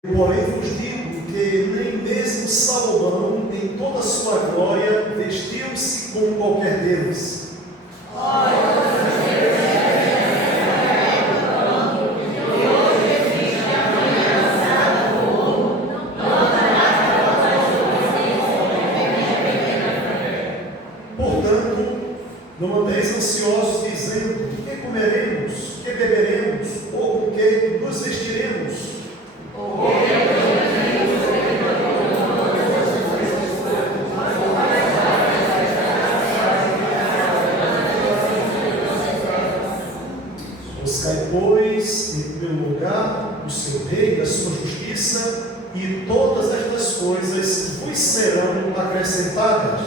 Porém vos digo que nem mesmo Salomão, em toda a sua glória, vestiu-se como qualquer deles. Portanto, não andeis ansiosos, dizendo: que comeremos, que beberemos, ou com que nos vestiremos? Buscai, pois, em primeiro lugar o seu reino e a sua justiça, e todas estas coisas vos serão acrescentadas.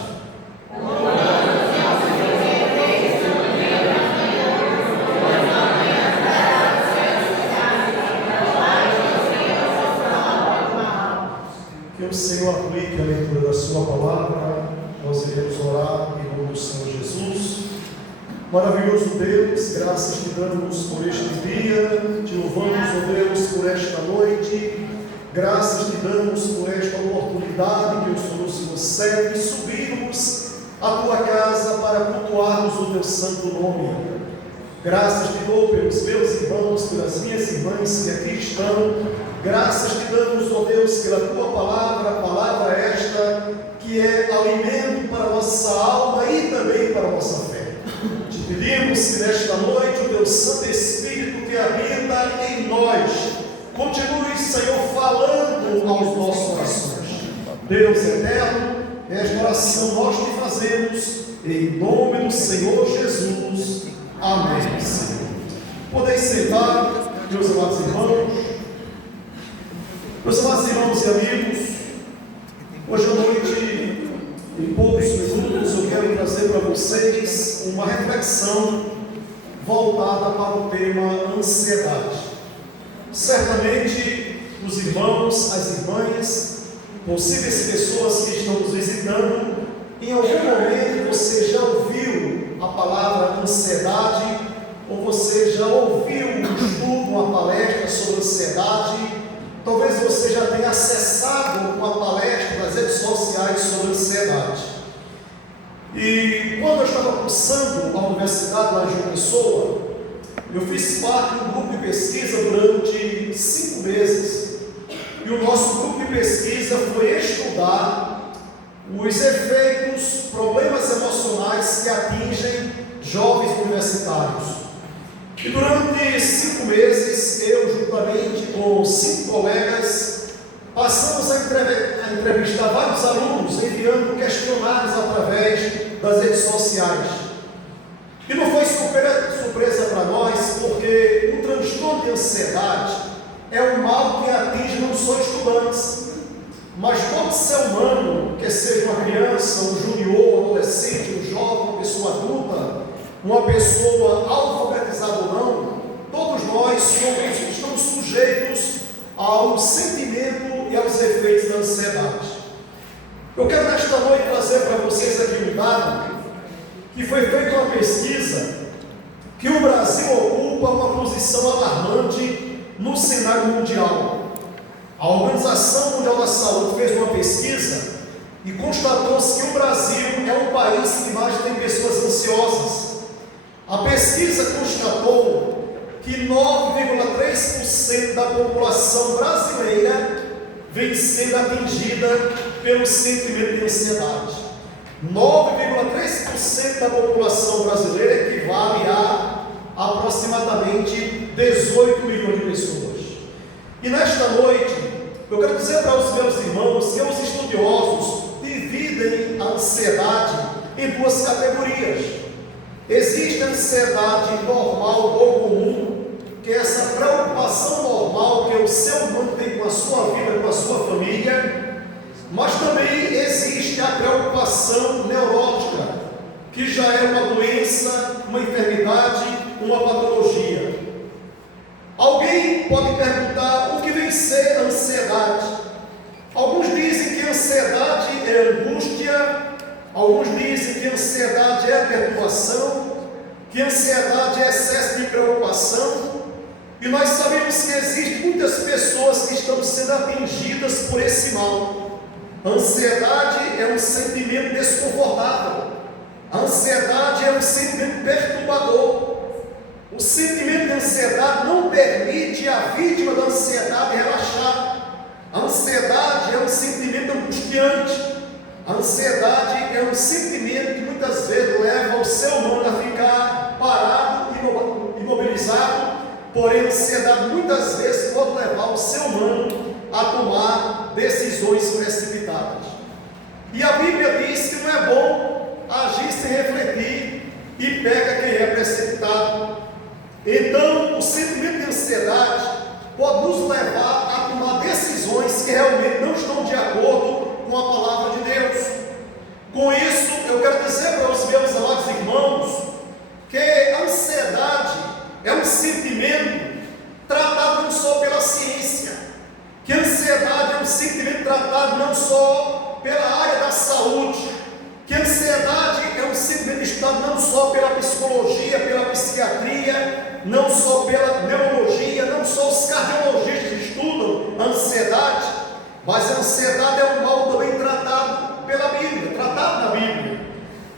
Que o Senhor aplique a leitura da sua palavra. Nós iremos orar em nome do Senhor Jesus. Maravilhoso Deus, graças te damos por este dia, te louvamos, ó Deus, por esta noite, graças te damos por esta oportunidade que o Senhor nos concede de subirmos à tua casa para cultuarmos o teu santo nome. Graças te dou pelos meus irmãos, pelas minhas irmãs que aqui estão, graças te damos, ó Deus, pela tua palavra, a palavra esta que é alimento para a nossa alma e também para a nossa fé. Te pedimos que nesta noite o teu Santo Espírito que habita em nós continue, Senhor, falando aos nossos corações. Deus eterno, esta oração nós te fazemos em nome do Senhor Jesus. Amém, Senhor. Podeis sentar, meus amados irmãos. Meus amados irmãos e amigos, hoje à noite, em poucos minutos, eu quero trazer para vocês uma reflexão voltada para o tema ansiedade. Certamente, os irmãos, as irmãs, possíveis pessoas que estão nos visitando, em algum momento você já ouviu a palavra ansiedade, ou você já ouviu um estudo, uma palestra sobre ansiedade. Talvez você já tenha acessado uma palestra nas redes sociais sobre ansiedade. E quando eu estava cursando a universidade lá em João Pessoa, eu fiz parte de um grupo de pesquisa durante 5 meses. E o nosso grupo de pesquisa foi estudar os efeitos, problemas emocionais que atingem jovens universitários. E durante 5 meses, eu juntamente com 5 colegas, passamos a entrevistar vários alunos, enviando questionários através das redes sociais. E não foi surpresa para nós, porque o transtorno de ansiedade é um mal que atinge não só estudantes, mas todo ser humano, que seja uma criança, um junior, um adolescente, um jovem, uma pessoa adulta, uma pessoa alfabetizada ou não, todos nós estamos sujeitos ao sentimento e aos efeitos da ansiedade. Eu quero nesta noite trazer para vocês aqui um dado que foi feita uma pesquisa que o Brasil ocupa uma posição alarmante no cenário mundial. A Organização Mundial da Saúde fez uma pesquisa e constatou-se que o Brasil é o país que mais tem pessoas ansiosas. A pesquisa constatou que 9,3% da população brasileira vem sendo atingida pelo sentimento de ansiedade. 9,3% da população brasileira equivale a aproximadamente 18 milhões de pessoas. E nesta noite, eu quero dizer para os meus irmãos que os estudiosos dividem a ansiedade em 2 categorias. Existe a ansiedade normal ou comum, que é essa preocupação normal que o ser humano tem com a sua vida, com a sua família, mas também existe a preocupação neurótica, que já é uma doença, uma enfermidade, uma patologia. Alguém pode perguntar o que vem ser ansiedade. Alguns dizem que ansiedade é angústia, alguns dizem que ansiedade é perturbação, que ansiedade é excesso de preocupação, E nós sabemos que existem muitas pessoas que estão sendo atingidas por esse mal. A ansiedade é um sentimento desconfortável. A ansiedade é um sentimento perturbador. O sentimento de ansiedade não permite a vítima da ansiedade relaxar. A ansiedade é um sentimento angustiante. A ansiedade é um sentimento que muitas vezes leva o ser humano a ficar parado, imobilizado. Porém, a ansiedade muitas vezes pode levar o ser humano a tomar decisões precipitadas. E a Bíblia diz que não é bom agir sem refletir e pega quem é precipitado. Então, o sentimento de ansiedade pode nos levar a tomar decisões que realmente não estão de acordo com a palavra de Deus. Com isso, eu quero dizer para os meus amados irmãos que a ansiedade é um sentimento tratado não só pela ciência, que a ansiedade é um sentimento tratado não só pela área da saúde, que a ansiedade é um sentimento estudado não só pela psicologia, pela psiquiatria, não só pela neurologia, não só os cardiologistas estudam a ansiedade, mas a ansiedade é um mal também tratado pela Bíblia, tratado na Bíblia.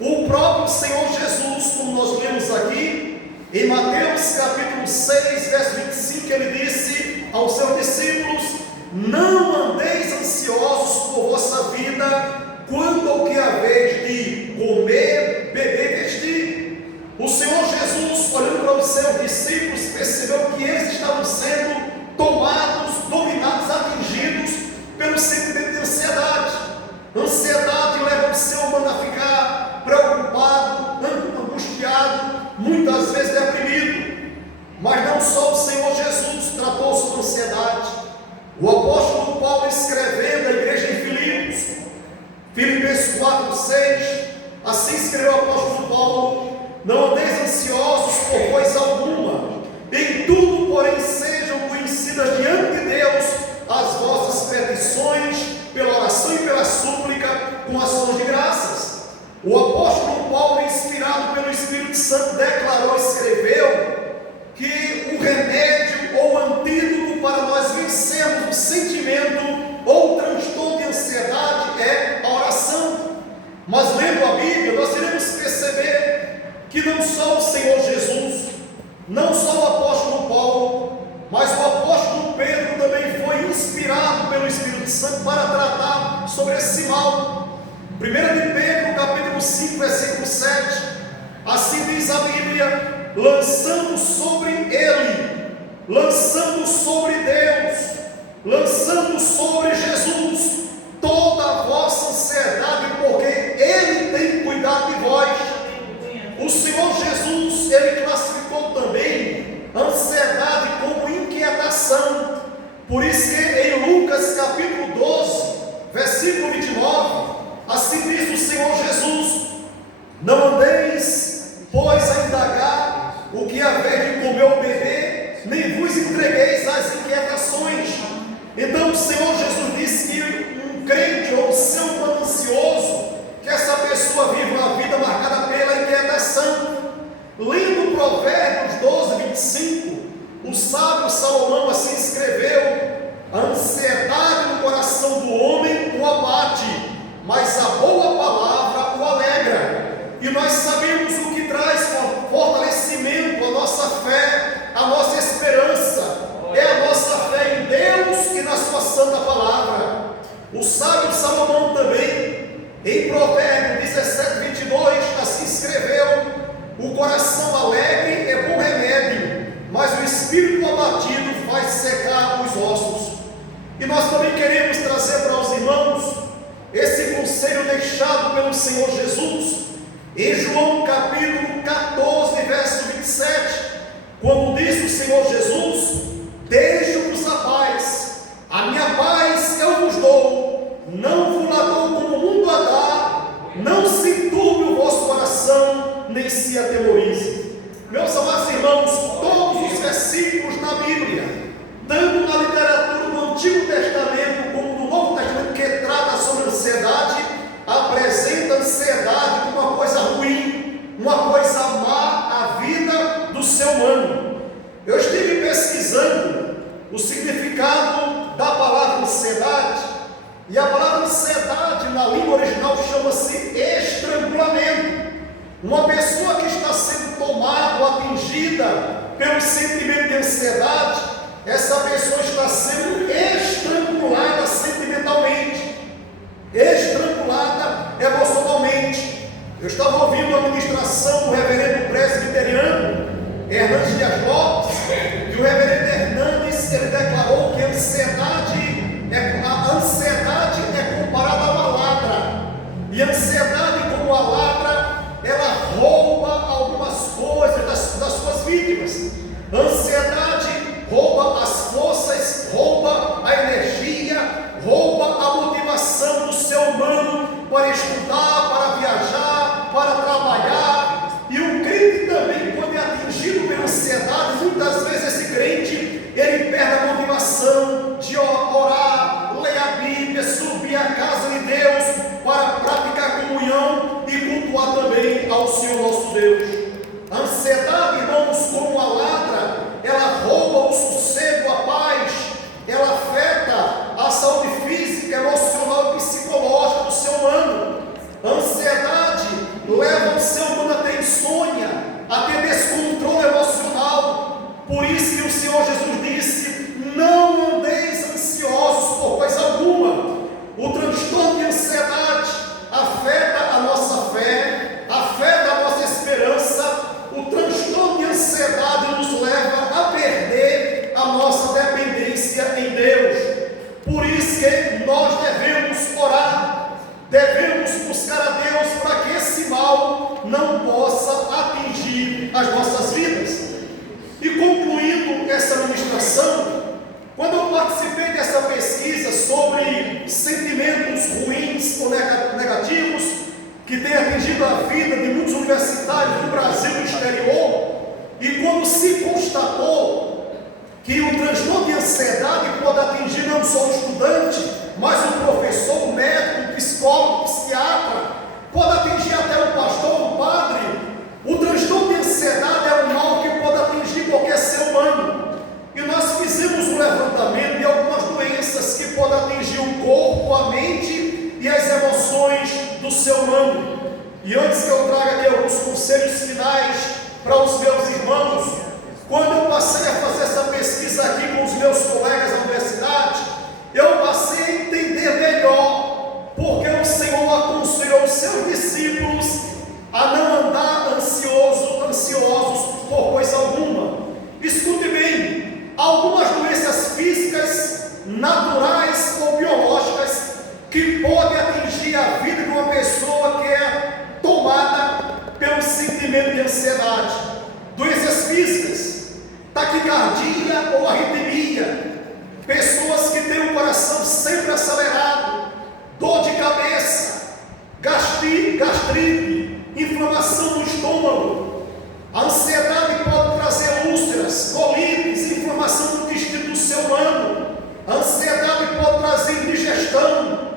O próprio Senhor Jesus, como nós lemos aqui, em Mateus capítulo 6, verso 25, ele disse aos seus discípulos: não andeis ansiosos por vossa vida, quanto ao que haveis de comer, beber e vestir. O Senhor Jesus, olhando para os seus discípulos, percebeu que eles estavam sendo tomados, dominados, atingidos pelo sentimento de ansiedade. Ansiedade leva o ser humano a ficar preocupado, angustiado, muitas vezes deprimido. Mas não só o Senhor Jesus tratou sobre a ansiedade. O apóstolo Paulo, escrevendo à igreja em Filipenses 4:6, assim escreveu o apóstolo Paulo: não andeis ansiosos por coisa alguma, em tudo, porém, sejam conhecidas diante de Deus as vossas petições, pela oração e pela súplica, com ações de graças. O apóstolo Paulo, inspirado pelo Espírito Santo, declarou, escreveu, que o remédio ou o antídoto para nós vencermos o sentimento ou o transtorno de ansiedade é a oração. Mas lendo a Bíblia, nós iremos perceber que não só o Senhor Jesus, não só o apóstolo Paulo, mas o apóstolo Pedro também foi inspirado pelo Espírito Santo para tratar sobre esse mal. 1 de Pedro, capítulo 5, versículo 7, assim diz a Bíblia: lançando sobre Ele, lançando sobre Deus, lançando sobre Jesus toda a vossa ansiedade, porque Ele tem cuidado de vós. O Senhor Jesus, Ele classificou também a ansiedade como inquietação. Por isso que em Lucas capítulo 12, versículo 29, assim diz o Senhor Jesus: não andeis, pois, a indagar o que haver de comer ou beber, nem vos entregueis às inquietações. Então o Senhor Jesus disse que um crente ou um ser humano ansioso, que essa pessoa vive uma vida marcada pela inquietação. Lendo Provérbios 12, 25, o sábio Salomão assim escreveu: a ansiedade no coração do homem o abate, mas a boa palavra o alegra. E nós sabemos o que traz fortalecimento, a nossa fé, a nossa esperança, é a nossa fé em Deus e na sua santa palavra. O sábio Salomão também, em Provérbios 17, 22, assim escreveu: o coração alegre é bom remédio, mas o espírito abatido faz secar os ossos. E nós também queremos trazer para os irmãos esse conselho deixado pelo Senhor Jesus em João capítulo 14, verso 27, quando diz o Senhor Jesus: deixo-vos a paz, a minha paz eu vos dou, não vos la dou como o mundo a dá, não se turbe o vosso coração, nem se atemorize. Meus amados irmãos, todos os versículos na Bíblia, tanto na literatura do Antigo Testamento como do Novo Testamento, que trata sobre ansiedade, apresenta a ansiedade como uma coisa ruim, uma coisa má à vida do ser humano. Eu estive pesquisando ansiedade, e a palavra ansiedade na língua original chama-se estrangulamento. Uma pessoa que está sendo tomada ou atingida pelo sentimento de ansiedade, essa pessoa está sendo estrangulada sentimentalmente, estrangulada emocionalmente. Eu estava ouvindo a ministração do reverendo presbiteriano Hernandes Dias Lopes, e o reverendo Hernandes, ele declarou que a ansiedade é comparada a uma ladra, e a ansiedade, como a ladra, ela rouba algumas coisas das suas vítimas. A ansiedade rouba as forças, rouba a energia, rouba a motivação do ser humano para estudar, para viajar, para trabalhar. E o crente também, quando é atingido pela ansiedade, muitas vezes esse crente, ele perde a motivação de orar, ler a Bíblia, subir à casa de Deus para praticar comunhão e cultuar também ao Senhor nosso Deus. A ansiedade, irmãos, como a ladra, ela rouba o sossego, a paz, ela afeta a saúde física, emocional e psicológica do ser humano. A ansiedade leva o ser humano a ter insônia, a ter descontrole emocional. Por isso que o Senhor Jesus disse: não andeis ansiosos por coisa alguma. O transtorno de ansiedade afeta a nossa fé, afeta a nossa esperança. O transtorno de ansiedade nos leva a perder a nossa dependência em Deus. Por isso que nós devemos orar, devemos buscar a Deus para que esse mal não possa atingir as nossas vidas. E concluindo essa ministração, quando eu participei dessa pesquisa sobre sentimentos ruins ou negativos que tem atingido a vida de muitos universitários do Brasil e do exterior, e quando se constatou que o transtorno de ansiedade pode atingir não só o estudante, mas o professor, o médico, o psicólogo, o psiquiatra, pode atingir até o pastor, o padre. O transtorno de ansiedade é um mal que pode atingir qualquer ser humano. E nós fizemos um levantamento de algumas doenças que podem atingir o corpo, a mente e as emoções do ser humano. E antes que eu traga aqui alguns conselhos finais para os meus irmãos, quando eu passei a fazer essa pesquisa aqui com os meus colegas da universidade, eu passei a entender melhor porque o Senhor aconselhou os seus discípulos a não andar ansiosos por coisa alguma. Escute bem, algumas doenças físicas, naturais ou biológicas que podem atingir a vida de uma pessoa que é tomada pelo sentimento de ansiedade. Doenças físicas, taquicardia ou arritmia, pessoas que têm o coração sempre acelerado, dor de cabeça, gastrite, inflamação no estômago. A ansiedade pode trazer úlceras, colites, inflamação do intestino do ser humano. A ansiedade pode trazer indigestão.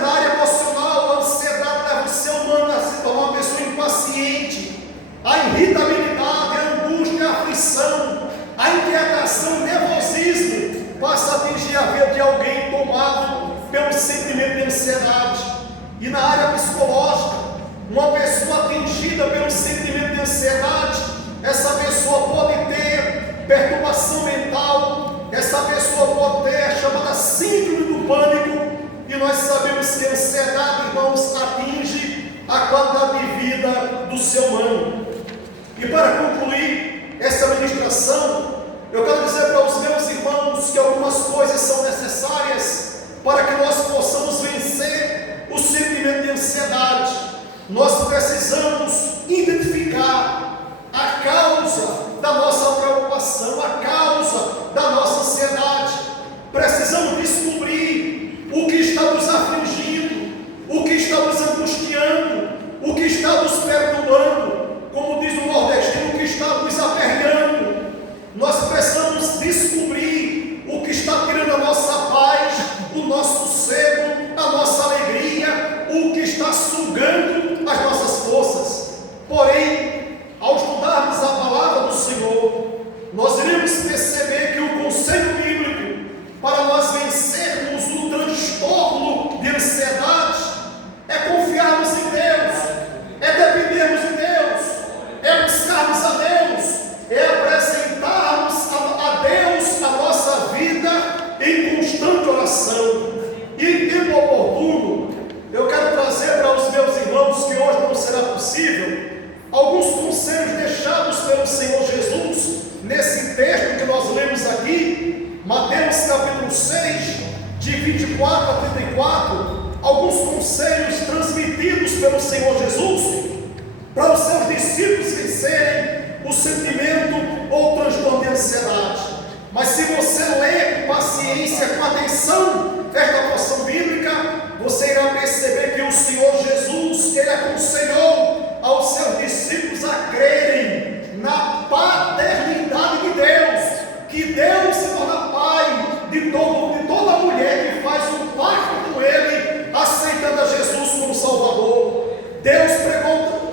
Na área emocional, a ansiedade leva o ser humano a se tornar uma pessoa impaciente. A irritabilidade, a angústia, a aflição, a inquietação, o nervosismo passa a atingir a vida de alguém tomado pelo sentimento de ansiedade. E na área psicológica, uma pessoa atingida pelo sentimento de ansiedade, essa pessoa pode ter perturbação mental, essa pessoa pode ter a chamada síndrome do pânico, e nós sabemos que a ansiedade, irmãos, atinge a qualidade de vida do ser humano. E para concluir essa ministração, eu quero dizer para os meus irmãos que algumas coisas são necessárias para que nós possamos vencer o sentimento de ansiedade. Nós precisamos identificar a causa da nossa preocupação, a causa da nossa ansiedade. Precisamos descobrir o que está nos afligindo, o que está nos angustiando, o que está nos perturbando, como diz o nordestino, o que está nos aperreando. Nós precisamos descobrir o que está tirando a nossa paz, o nosso sossego, a nossa alegria, o que está sugando as nossas forças. Porém, ao estudarmos a palavra do Senhor, oração. E em tempo oportuno, eu quero trazer para os meus irmãos, que hoje não será possível, alguns conselhos deixados pelo Senhor Jesus nesse texto que nós lemos aqui, Mateus capítulo 6, de 24 a 34, alguns conselhos transmitidos pelo Senhor Jesus para os seus discípulos vencerem o sentimento ou transtorno de ansiedade. Mas se você ler com paciência, com atenção esta porção bíblica, você irá perceber que o Senhor Jesus, Ele aconselhou aos seus discípulos a crerem na paternidade de Deus, que Deus se torna pai de toda mulher que faz um pacto com Ele, aceitando a Jesus como Salvador.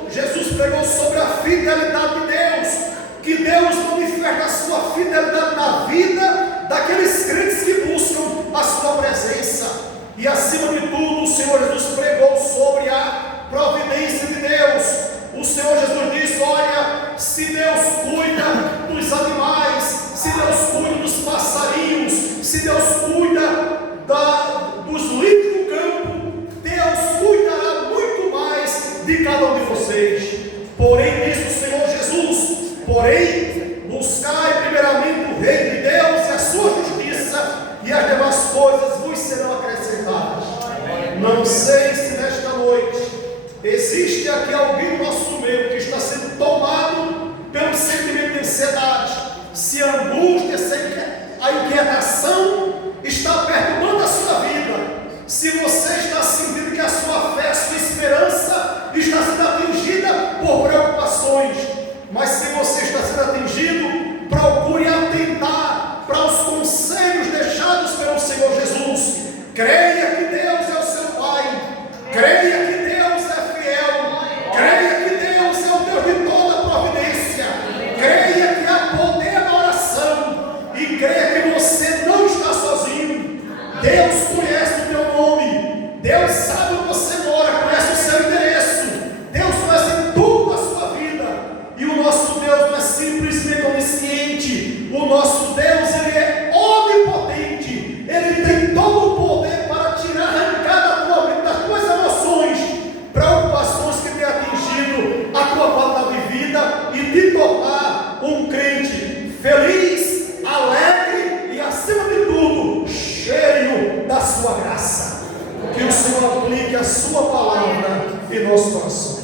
Jesus pregou sobre a fidelidade de Deus, que Deus manifesta a sua fidelidade na vida daqueles crentes que buscam a sua presença. E acima de tudo, o Senhor Jesus pregou sobre a providência de Deus. O Senhor Jesus disse: olha, se Deus cuida dos animais, se Deus cuida dos passarinhos, se Deus cuida dos lírios do campo, Deus cuidará muito mais de cada um de vocês. Porém, disse o Senhor Jesus, buscai primeiramente o reino de Deus e a sua justiça, e as demais coisas vos serão acrescentadas. Não sei se nesta noite existe aqui alguém no nosso meio que está sendo tomado pelo sentimento de ansiedade, se a angústia, se a inquietação está perturbando a sua vida, se você está sentindo que a sua fé, a sua esperança está sendo atingida por preocupações. Mas se você está sendo atingido, procure atentar para os conselhos deixados pelo Senhor Jesus. Creia que Deus é o seu Pai, creia que Deus é fiel, creia que Deus é o Deus de toda providência, creia que há poder na oração, e creia que você não está sozinho. Deus conhece o teu nome, Deus sabe onde você mora, conhece o seu endereço, Deus conhece tudo da sua vida. E o nosso Deus não é simplesmente onisciente, o nosso Deus, Ele é onipotente, Ele tem todo o poder para tirar, arrancar das tuas emoções, preocupações que têm atingido a tua qualidade de vida, e te tornar um crente feliz, alegre e, acima de tudo, cheio da sua graça. Que o Senhor aplique a sua palavra em nosso coração.